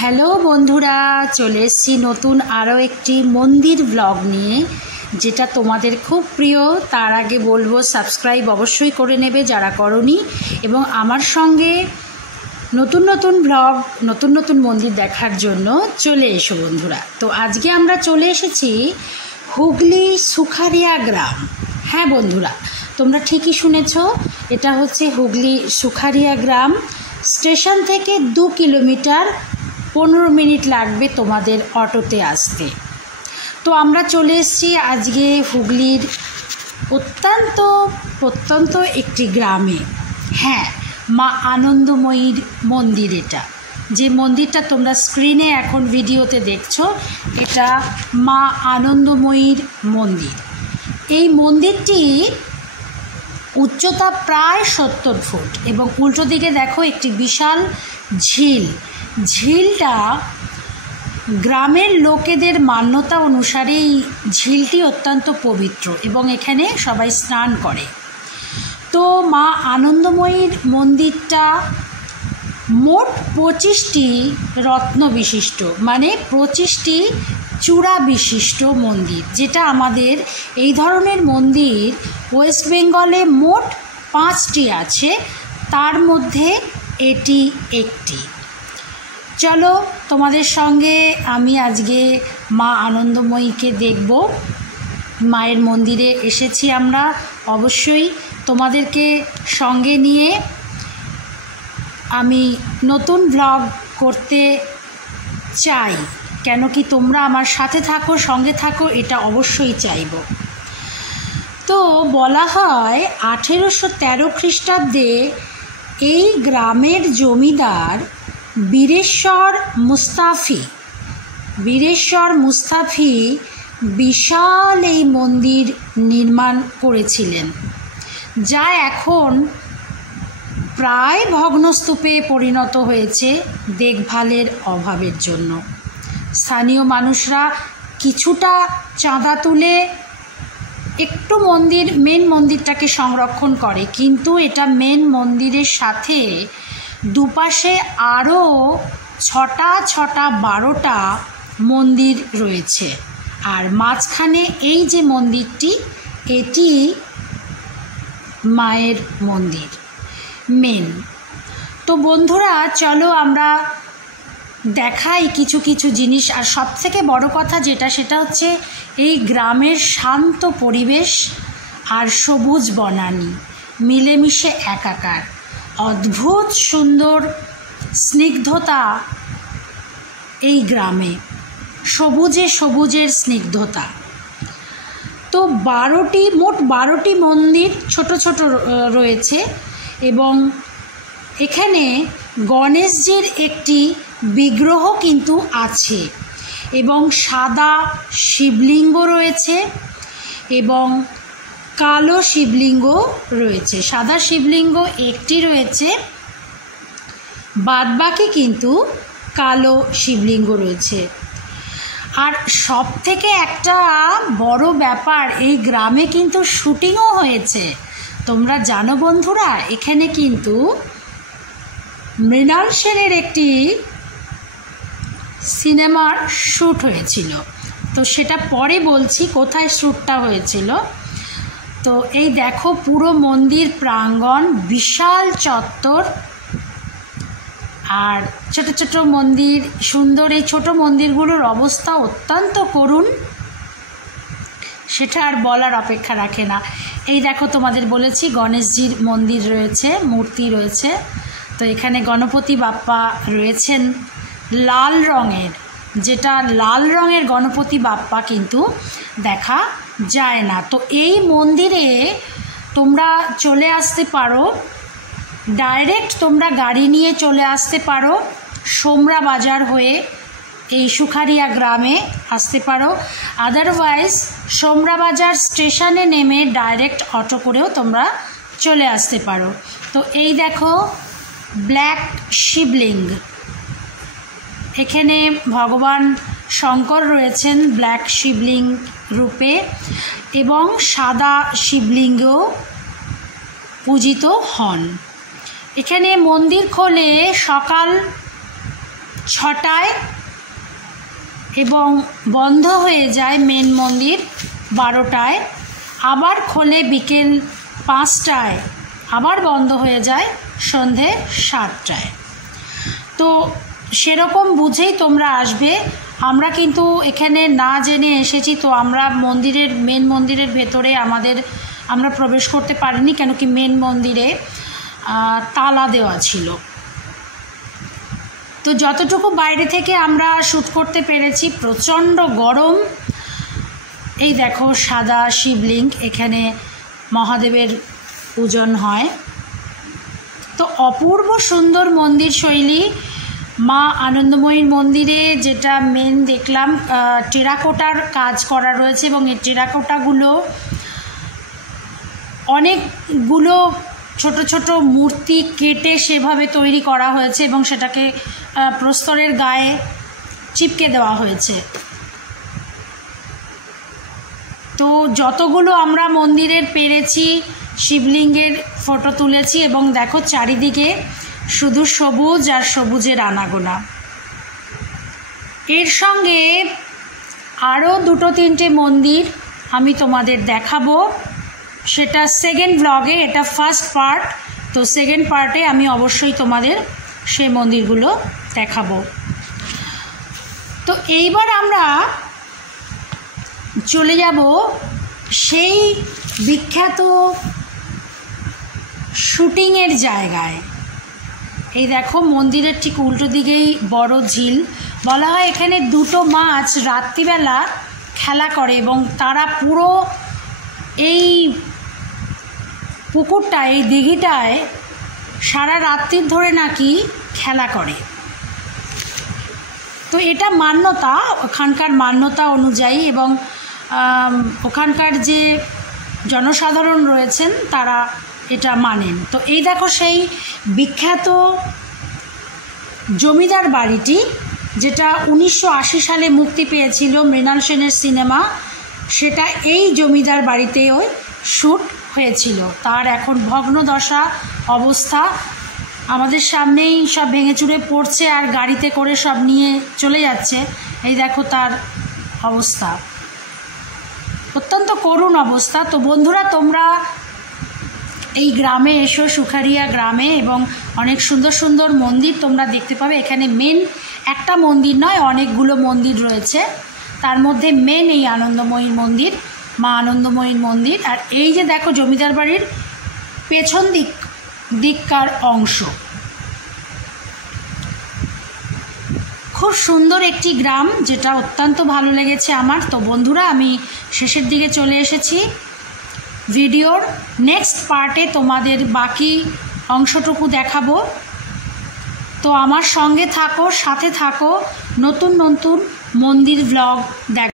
Hello বন্ধুরা, চলে এসেছি নতুন আরও একটি মন্দির ব্লগ নিয়ে, যেটা তোমাদের খুব প্রিয়। তার আগে বলবো সাবস্ক্রাইব অবশ্যই করে নেবে যারা করনি, এবং আমার সঙ্গে নতুন নতুন ব্লগ, নতুন নতুন মন্দির দেখার জন্য চলে এসো বন্ধুরা। তো আজকে আমরা চলে এসেছি হুগলি সুখারিয়া গ্রাম। হ্যাঁ বন্ধুরা, তোমরা ঠিকই শুনেছ, এটা হচ্ছে হুগলি সুখারিয়া গ্রাম। স্টেশন থেকে 2 কিলোমিটার 15 মিনিট লাগবে তোমাদের অটোতে আসতে। তো আমরা চলে এসেছি আজকে হুগলির প্রত্যন্ত একটি গ্রামে। হ্যাঁ, মা আনন্দময়ীর মন্দির। এটা যে মন্দিরটা তোমরা স্ক্রিনে এখন ভিডিওতে দেখছো, এটা মা আনন্দময়ীর মন্দির। এই মন্দিরটি উচ্চতা প্রায় 70 ফুট, এবং উল্টো দিকে দেখো একটি বিশাল ঝিল। ঝিলটা গ্রামের লোকেদের মান্যতা অনুসারে এই ঝিলটি অত্যন্ত পবিত্র, এবং এখানে সবাই স্নান করে। তো মা আনন্দময়ীর মন্দিরটা মোট 25টি রত্ন বিশিষ্ট, মানে 25টি চূড়া বিশিষ্ট মন্দির, যেটা আমাদের এই ধরনের মন্দির ওয়েস্ট বেঙ্গলে মোট 5টি আছে, তার মধ্যে এটি একটি। চলো তোমাদের সঙ্গে আমি আজকে মা আনন্দময়ীকে দেখব। মায়ের মন্দিরে এসেছি আমরা, অবশ্যই তোমাদেরকে সঙ্গে নিয়ে আমি নতুন ব্লগ করতে চাই, কেন কি তোমরা আমার সাথে থাকো, সঙ্গে থাকো, এটা অবশ্যই চাইব। তো বলা হয় 1813 খ্রিস্টাব্দে এই গ্রামের জমিদার বীরেশ্বর মুস্তাফি বিশাল এই মন্দির নির্মাণ করেছিলেন, যা এখন প্রায় ভগ্নস্তূপে পরিণত হয়েছে দেখভালের অভাবের জন্য। স্থানীয় মানুষরা কিছুটা চাঁদা তুলে একটু মেন মন্দিরটাকে সংরক্ষণ করে, কিন্তু এটা মেন মন্দিরের সাথে দুপাশে আরও 12টা মন্দির রয়েছে, আর মাঝখানে এই যে মন্দিরটি, এটি মায়ের মন্দির মেন। তো বন্ধুরা চলো আমরা দেখাই কিছু কিছু জিনিস। আর সবথেকে বড় কথা যেটা, সেটা হচ্ছে এই গ্রামের শান্ত পরিবেশ আর সবুজ বনানী মিলেমিশে একাকার, অদ্ভুত সুন্দর স্নিগ্ধতা এই গ্রামে, সবুজের স্নিগ্ধতা। তো মোট 12টি মন্দির ছোট ছোট রয়েছে, এবং এখানে গণেশজির একটি বিগ্রহ কিন্তু আছে, এবং সাদা শিবলিঙ্গ রয়েছে এবং কালো শিবলিঙ্গ রয়েছে। সাদা শিবলিঙ্গ একটি রয়েছে, বাদবাকি কিন্তু কালো শিবলিঙ্গ রয়েছে। আর সব থেকে একটা বড় ব্যাপার, এই গ্রামে কিন্তু শুটিংও হয়েছে। তোমরা জানো বন্ধুরা, এখানে কিন্তু মৃণাল সেনের একটি সিনেমার শ্যুট হয়েছিল। তো সেটা পরে বলছি কোথায় শ্যুটটা হয়েছিল। তো এই দেখো পুরো মন্দির প্রাঙ্গণ, বিশাল চত্বর, আর ছোট ছোট মন্দির, সুন্দর। এই ছোট মন্দিরগুলোর অবস্থা অত্যন্ত করুণ, সেটা আর বলার অপেক্ষা রাখে না। এই দেখো তোমাদের বলেছি গণেশজির মন্দির রয়েছে, মূর্তি রয়েছে। তো এখানে গণপতি বাপ্পা রয়েছেন লাল রঙের, যেটা লাল রঙের গণপতি বাপ্পা কিন্তু দেখা যায় না। তো এই মন্দিরে তোমরা চলে আসতে পারো, ডাইরেক্ট তোমরা গাড়ি নিয়ে চলে আসতে পারো, সোমরা বাজার হয়ে এই সুখারিয়া গ্রামে আসতে পারো। আদারওয়াইজ সোমরা বাজার স্টেশনে নেমে ডাইরেক্ট অটো করেও তোমরা চলে আসতে পারো। তো এই দেখো ব্ল্যাক শিবলিঙ্গ, এখানে ভগবান শঙ্কর রয়েছেন ব্ল্যাক শিবলিঙ্গ রূপে, এবং সাদা শিবলিঙ্গ পূজিত হন। এখানে মন্দির খোলে সকাল 6টায় এবং বন্ধ হয়ে যায় মেন মন্দির 12টায়, আবার খোলে বিকেল 5টায়, আবার বন্ধ হয়ে যায় সন্ধে 7টায়। তো সেরকম বুঝেই তোমরা আসবে। আমরা কিন্তু এখানে না জেনে এসেছি, তো আমরা মেন মন্দিরের ভেতরে আমরা প্রবেশ করতে পারিনি, কেন কি মেন মন্দিরে তালা দেওয়া ছিল। তো যতটুকু বাইরে থেকে আমরা শ্যুট করতে পেরেছি, প্রচণ্ড গরম। এই দেখো সাদা শিবলিঙ্গ, এখানে মহাদেবের পূজন হয়। তো অপূর্ব সুন্দর মন্দির শৈলী। মা আনন্দময়ীর মন্দিরে যেটা মেন দেখলাম, টেরাকোটার কাজ করা রয়েছে এবং এই টেরাকোটাগুলো অনেকগুলো ছোট ছোট মূর্তি কেটে সেভাবে তৈরি করা হয়েছে এবং সেটাকে প্রস্তরের গায়ে চিপকে দেওয়া হয়েছে। তো যতগুলো আমরা মন্দিরের পেরেছি শিবলিঙ্গের ফটো তুলেছি এবং দেখো চারিদিকে শুধু সবুজ আর সবুজের আনাগোনা। এর সঙ্গে আরও 2-3টে মন্দির আমি তোমাদের দেখাবো, সেটা সেকেন্ড ব্লগে। এটা ফার্স্ট পার্ট, তো সেকেন্ড পার্টে আমি অবশ্যই তোমাদের সেই মন্দিরগুলো দেখাবো। তো এইবার আমরা চলে যাব সেই বিখ্যাত শুটিংয়ের জায়গায়। এই দেখো মন্দিরের ঠিক উল্টো দিকেই বড় ঝিল। বলা হয় এখানে 2টো মাছ রাত্রিবেলা খেলা করে এবং তারা পুরো এই পুকুরটায়, এই দিঘিটায় সারা রাত্রির ধরে নাকি খেলা করে। তো এটা মান্যতা, ওখানকার মান্যতা অনুযায়ী, এবং ওখানকার যে জনসাধারণ রয়েছেন তারা এটা মানেন। তো এই দেখো সেই বিখ্যাত জমিদার বাড়িটি, যেটা 1980 সালে মুক্তি পেয়েছিল মৃণাল সেনের সিনেমা, সেটা এই জমিদার বাড়িতেও শ্যুট হয়েছিল। তার এখন ভগ্নদশা অবস্থা, আমাদের সামনেই সব ভেঙে চুরে পড়ছে আর গাড়িতে করে সব নিয়ে চলে যাচ্ছে। এই দেখো তার অবস্থা, অত্যন্ত করুণ অবস্থা। তো বন্ধুরা, তোমরা এই গ্রামে এসো, সুখারিয়া গ্রামে, এবং অনেক সুন্দর সুন্দর মন্দির তোমরা দেখতে পাবে। এখানে মেন একটা মন্দির নয়, অনেকগুলো মন্দির রয়েছে। তার মধ্যে মেন এই আনন্দময়ীর মন্দির, মা আনন্দময়ীর মন্দির। আর এই যে দেখো জমিদার বাড়ির পেছন দিককার অংশ, খুব সুন্দর একটি গ্রাম, যেটা অত্যন্ত ভালো লেগেছে আমার। তো বন্ধুরা, আমি শেষের দিকে চলে এসেছি ভিডিওর। নেক্সট পার্টে তোমাদের বাকি অংশটুকু দেখাবো। তো আমার সঙ্গে থাকো, সাথে থাকো, নতুন নতুন মন্দির ব্লগ দেখ।